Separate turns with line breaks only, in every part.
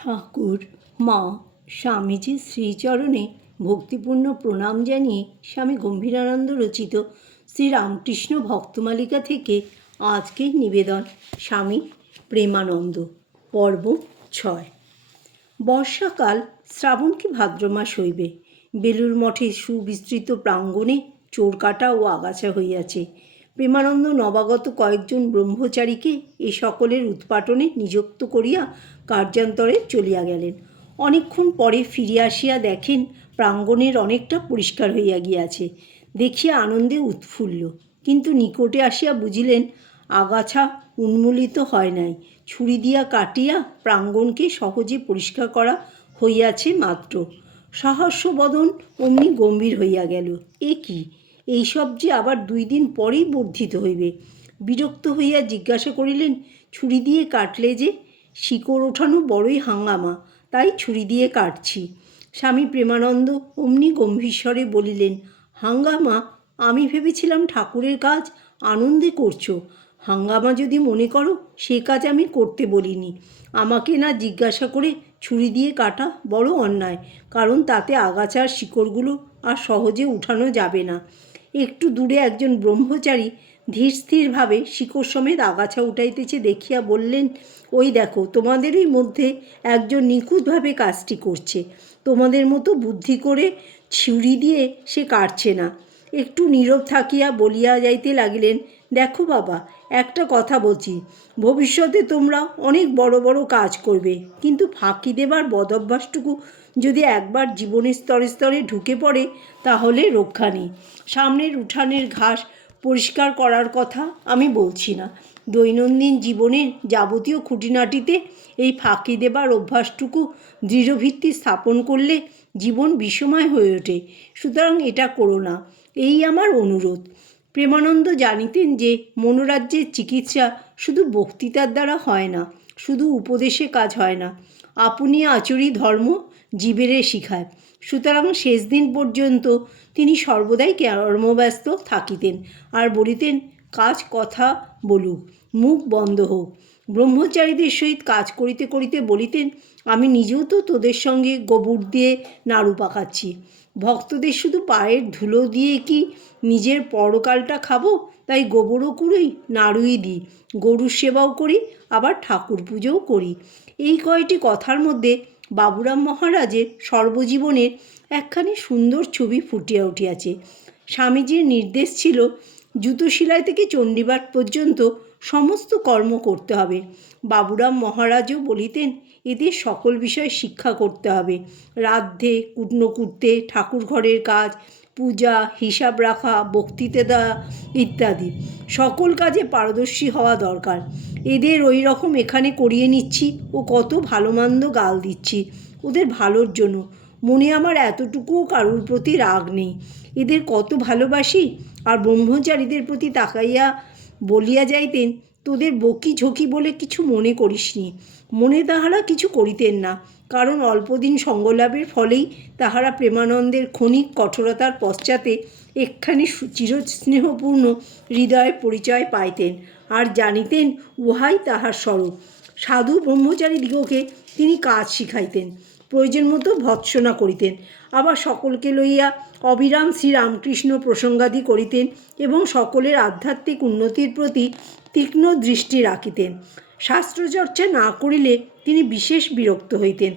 ঠাকুর, মা স্বামীজির শ্রীচরণে ভক্তিপূর্ণ প্রণাম জানিয়ে স্বামী গম্ভীরানন্দ রচিত শ্রীরামকৃষ্ণ ভক্তমালিকা থেকে আজকের নিবেদন স্বামী প্রেমানন্দ, পর্ব ছয়। বর্ষাকাল শ্রাবণ কি ভাদ্র মাস হইবে? বেলুর মঠে সুবিস্তৃত প্রাঙ্গণে চোরকাটা ও আগাছা হইয়াছে। প্রেমানন্দ নবাগত কয়েকজন ব্রহ্মচারীকে এ সকলের উৎপাটনে নিযুক্ত করিয়া কার্যান্তরে চলিয়া গেলেন। অনেকক্ষণ পরে ফিরিয়া আসিয়া দেখেন প্রাঙ্গণের অনেকটা পরিষ্কার হইয়া গিয়াছে। দেখিয়া আনন্দে উৎফুল্ল। কিন্তু নিকটে আসিয়া বুঝিলেন, আগাছা উন্মূলিত হয় নাই। ছুরি দিয়া কাটিয়া প্রাঙ্গণকে সহজে পরিষ্কার করা হইয়াছে মাত্র। সহস্যবদন অমনি গম্ভীর হইয়া গেল। এ কি? এইসব যে আবার দুই দিন পরেই বর্ধিত হইবে। বিরক্ত হইয়া জিজ্ঞাসা করিলেন, ছুরি দিয়ে কাটলে যে? শিকড় ওঠানো বড়ই হাঙ্গামা, তাই ছুরি দিয়ে কাটছি। স্বামী প্রেমানন্দ অমনি গম্ভীরস্বরে বলিলেন, হাঙ্গামা, আমি ভেবেছিলাম ঠাকুরের কাজ আনন্দে করছ। হাঙ্গামা যদি মনে করো, সে কাজ আমি করতে বলিনি। আমাকে না জিজ্ঞাসা করে ছুরি দিয়ে কাটা বড় অন্যায়, কারণ তাতে আগাছার শিকড়গুলো আর সহজে উঠানো যাবে না। একটু দূরে একজন ব্রহ্মচারী ধীরস্থিরভাবে শিকড় সমেত আগাছা উঠাইতেছে, দেখিয়া বললেন, ওই দেখো, তোমাদেরই মধ্যে একজন নিখুঁতভাবে কাজটি করছে। তোমাদের মতো বুদ্ধি করে ছিউড়ি দিয়ে সে কাটছে না। একটু নীরব থাকিয়া বলিয়া যাইতে লাগিলেন, দেখো বাবা একটা কথা বলছি, ভবিষ্যতে তোমরা অনেক বড় বড় কাজ করবে, কিন্তু ফাঁকি দেবার বদভ্যাসটুকু যদি একবার জীবনের স্তরে স্তরে ঢুকে পড়ে, তাহলে রক্ষা নেই। সামনের উঠানের ঘাস পরিষ্কার করার কথা আমি বলছি না। দৈনন্দিন জীবনের যাবতীয় খুঁটিনাটিতে এই ফাঁকি দেবার অভ্যাসটুকু দৃঢ়ভিত্তি স্থাপন করলে জীবন বিষময় হয়ে ওঠে। সুতরাং এটা করো না। এই আমার অনুরোধ। প্রেমানন্দ জানিতেন যে মনোরাজ্যের চিকিৎসা শুধু বক্তৃতার দ্বারা হয় না, শুধু উপদেশে কাজ হয় না। আপনি আচরি ধর্ম জীবেরে শিখায়। সুতরাং শেষ দিন পর্যন্ত তিনি সর্বদাই কর্মব্যস্ত থাকিতেন আর বলিতেন, কাজ কথা বলুক, মুখ বন্ধ হোক। ব্রহ্মচারীদের সহিত কাজ করিতে করিতে বলিতেন আমি নিজেও তো তোদের সঙ্গে গোবর দিয়ে নাড়ু পাকাচ্ছি। ভক্তদের শুধু পায়ের ধুলো দিয়ে কি নিজের পরকালটা খাব? তাই গোবরও কুড়ি নাড়ুই দিই। গরুর সেবাও করি, আবার ঠাকুর পুজোও করি। এই কয়টি কথার মধ্যে বাবুরাম মহারাজের সর্বজীবনের একখানি সুন্দর ছবি ফুটিয়া উঠিয়াছে। স্বামীজির নির্দেশ ছিল জুতো সেলাই থেকে চণ্ডীবাট পর্যন্ত সমস্ত কর্ম করতে হবে। বাবুরাম মহারাজও বলিতেন এদের সকল বিষয়ে শিক্ষা করতে হবে। রাধ্যে কুটনো কুটতে ঠাকুর ঘরের কাজ, পূজা, হিসাব রাখা, বক্তৃতা দেওয়া ইত্যাদি। সকল কাজে পারদর্শী হওয়া দরকার। এদের ওই রকম এখানে করিয়ে নিচ্ছি ও কত ভালো মন্দ গাল দিচ্ছি। ওদের ভালোর জন্য। মনে আমার এতটুকুও কারুর প্রতি রাগ নেই। এদের কত ভালোবাসি আর ব্রহ্মচারীদের প্রতি তাকাইয়া বলিয়া যাইতেন তোদের বকি ঝকি বলে কিছু মনে করিসনি। মনে তাহারা কিছু করিতেন না। কারণ অল্পদিন সঙ্গলাভের ফলেই তাহারা প্রেমানন্দের ক্ষণিক কঠোরতার পশ্চাতে একখানি চিরস্নেহপূর্ণ হৃদয়ের পরিচয় পাইতেন আর জানিতেন উহাই তাহার স্বরূপ। সাধু ব্রহ্মচারীদিগকে তিনি কাজ শিখাইতেন, প্রয়োজন মতো ভৎসনা করিতেন, আবার সকলকে লইয়া অবিরাম শ্রীরামকৃষ্ণ প্রসঙ্গাদি করিতেন এবং সকলের আধ্যাত্মিক উন্নতির প্রতি তীক্ষ্ণ দৃষ্টি রাখিতেন। শাস্ত্রচর্চা না করিলে তিনি বিশেষ বিরক্ত হইতেন।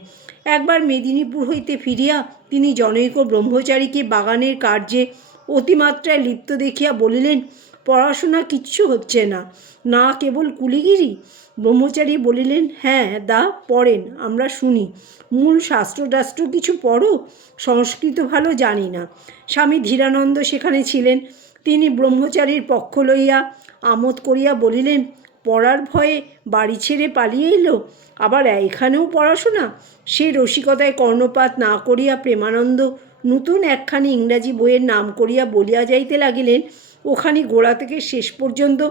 একবার মেদিনীপুর হইতে ফিরিয়া তিনি জনৈক ব্রহ্মচারীকে বাগানের কার্যে অতিমাত্রায় লিপ্ত দেখিয়া বলিলেন, পড়াশোনা কিচ্ছু হচ্ছে না। না কেবল কুলিগিরি? ব্রহ্মচারী বলিলেন হ্যাঁ দা, পড়েন, আমরা শুনি। মূল শাস্ত্রটাস্ত্র কিছু পড়ো? সংস্কৃত ভালো জানি না। স্বামী ধীরানন্দ সেখানে ছিলেন। তিনি ব্রহ্মচারীর পক্ষ লইয়া আমোদ করিয়া বলিলেন, পড়ার ভয়ে বাড়ি ছেড়ে পালিয়ে এলো, আবার এইখানেও পড়াশোনা? সে রসিকতায় কর্ণপাত না করিয়া প্রেমানন্দ নতুন একখানি ইংরাজি বইয়ের নাম করিয়া বলিয়া যাইতে লাগিলেন, ওখানে গোড়া থেকে শেষ পর্যন্ত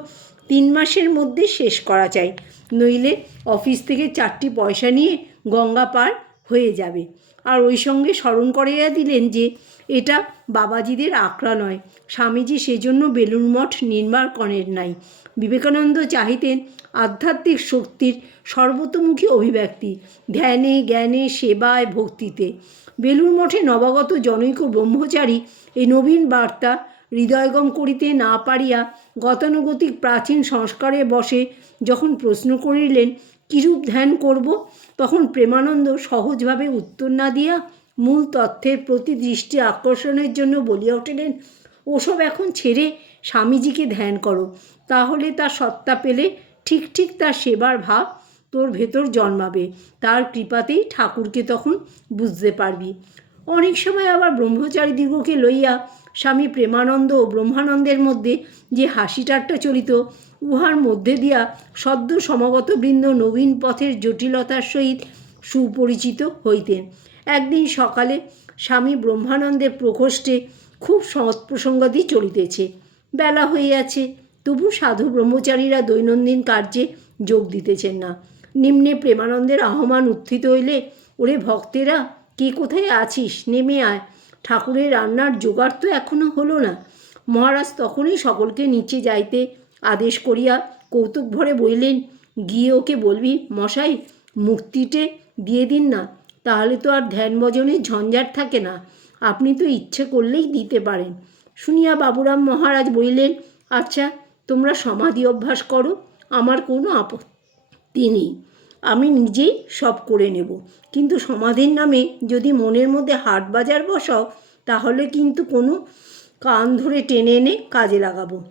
তিন মাসের মধ্যে শেষ করা চাই। নইলে অফিস থেকে চারটি পয়সা নিয়ে গঙ্গা পার হয়ে যাবে। আর ওই সঙ্গে স্মরণ করাইয়া দিলেন যে, এটা বাবাজিদের আখড়া নয়। স্বামীজি সেজন্য বেলুন মঠ নির্মাণ করেন নাই। বিবেকানন্দ চাহিতেন আধ্যাত্মিক শক্তির সর্বতোমুখী অভিব্যক্তি, ধ্যানে, জ্ঞানে, সেবায়, ভক্তিতে। বেলুর মঠে নবাগত জনৈক ব্রহ্মচারী এই নবীন বার্তা হৃদয়গম করিতে না পারিয়া গতানুগতিক প্রাচীন সংস্কারে বসে যখন প্রশ্ন করিলেন কিরূপ ধ্যান করব? তখন প্রেমানন্দ সহজভাবে উত্তর না দিয়া মূল তথ্যের প্রতি দৃষ্টি আকর্ষণের জন্য বলিয়া উঠিলেন, ওসব এখন ছেড়ে স্বামীজিকে ধ্যান করো, তাহলে তার সত্তা পেলে ঠিক ঠিক তার সেবার ভাব তোর ভেতর জন্মাবে। তার কৃপাতেই ঠাকুরকে তখন বুঝতে পারবি। অনেক সময় আবার ব্রহ্মচারী ব্রহ্মচারীদিগকে লইয়া স্বামী প্রেমানন্দ ও ব্রহ্মানন্দের মধ্যে যে হাসি ঠাট্টা চলিত, উহার মধ্যে দিয়া সদ্য সমাগত বৃন্দ নবীন পথের জটিলতার সহিত সুপরিচিত হইতেন। একদিন সকালে স্বামী ব্রহ্মানন্দের প্রকোষ্ঠে খুব সৎপ্রসঙ্গাদি চলিতেছে। বেলা হইয়াছে, তবু সাধু ব্রহ্মচারীরা দৈনন্দিন কার্যে যোগ দিতেছেন না। নিম্নে প্রেমানন্দের আহ্বান উত্থিত হইলে, ওরে ভক্তেরা কে কোথায় আছিস? নেমে আয়। ঠাকুরের রান্নার জোগাড় তো এখনও হলো না। মহারাজ তখনই সকলকে নিচে যাইতে আদেশ করিয়া কৌতুক ভরে বললেন, গিয়ে ওকে বলবি, মশাই, মুক্তিটে দিয়ে দিন না, তাহলে তো আর ধ্যান ভজনের ঝঞ্ঝাট থাকে না। আপনি তো ইচ্ছে করলেই দিতে পারেন। শুনিয়া বাবুরাম মহারাজ বললেন আচ্ছা তোমরা সমাধি অভ্যাস করো, আমার কোনো আপত্তি নেই। আমি নিজেই সব করে নেব। কিন্তু সমাধির নামে যদি মনের মধ্যে হাট বাজার বসাও, তাহলে কিন্তু কোনো কান ধরে টেনে এনে কাজে লাগাবো।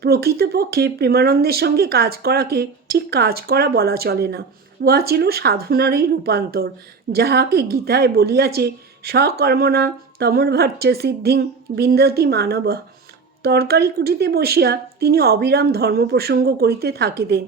প্রকৃতপক্ষে প্রেমানন্দের সঙ্গে কাজ করাকে ঠিক কাজ করা বলা চলে না। উহা ছিল সাধনারই রূপান্তর, যাহাকে গীতায় বলিয়াছে সকর্মণা তমর্ভার্য সিদ্ধিং বিন্দতি মানব। তরকারি কুটিতে বসিয়া তিনি অবিরাম ধর্ম প্রসঙ্গ করিতে থাকিতেন।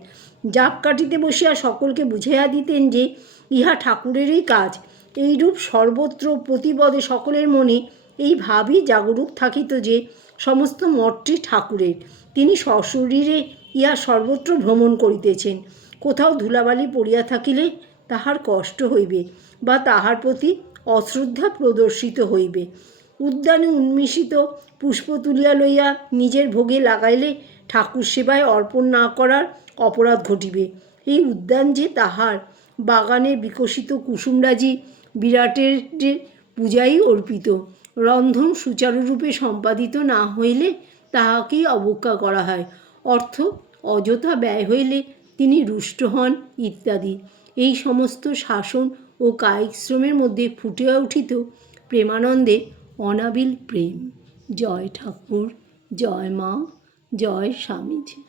জাপ কাটিতে বসিয়া সকলকে বুঝাইয়া দিতেন যে, ইহা ঠাকুরেরই কাজ। এইরূপ সর্বত্র প্রতিপদে সকলের মনে এই ভাবই জাগরুক থাকিত যে, সমস্ত মঠটি ঠাকুরের। তিনি সশরীরে ইহা সর্বত্র ভ্রমণ করিতেছেন। কোথাও ধুলাবালি পড়িয়া থাকিলে তাহার কষ্ট হইবে বা তাহার প্রতি অশ্রদ্ধা প্রদর্শিত হইবে। উদ্যানে উন্মিষিত পুষ্প তুলিয়া লইয়া নিজের ভোগে লাগাইলে ঠাকুর সেবায় অর্পণ না করার অপরাধ ঘটিবে। এই উদ্যান যে তাহার, বাগানে বিকশিত কুসুমরাজি বিরাটের যে পূজাই অর্পিত। রন্ধন সুচারুরূপে সম্পাদিত না হইলে তাহাকেই অবজ্ঞা করা হয়। অর্থ, অযথা ব্যয় হইলে তিনি রুষ্ট হন ইত্যাদি। এই সমস্ত শাসন ও কায়িক শ্রমের মধ্যে ফুটে উঠিত প্রেমানন্দে অনাবিল প্রেম। জয় ঠাকুর জয় মা জয় স্বামীজি।